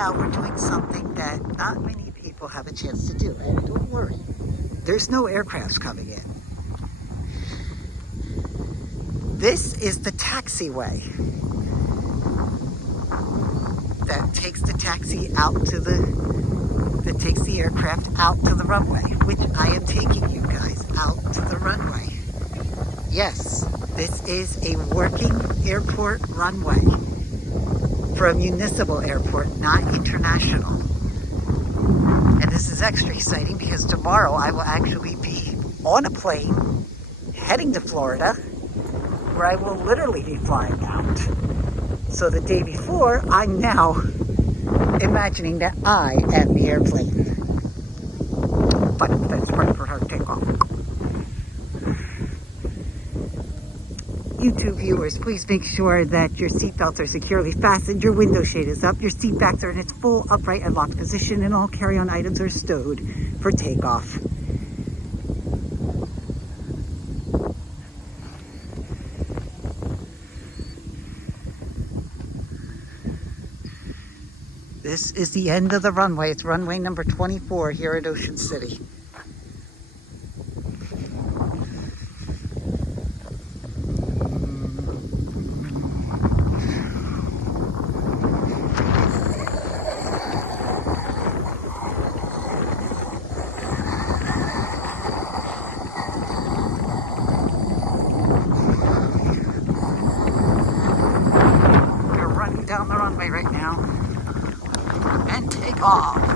now we're doing something that not many people have a chance to do. And don't worry, there's no aircrafts coming in. This is the taxiway that takes the taxi out to that takes the aircraft out to the runway, which I am taking you guys out to the runway. Yes, this is a working airport runway for a municipal airport, not international. And this is extra exciting because tomorrow I will actually be on a plane heading to Florida, where I will literally be flying out. So the day before, I'm now imagining that I am the airplane. But that's right for her takeoff. YouTube viewers, please make sure that your seatbelts are securely fastened, your window shade is up, your seat backs are in its full upright and locked position, and all carry-on items are stowed for takeoff. This is the end of the runway. It's runway number 24 here at Ocean City. We're running down the runway right now and take off.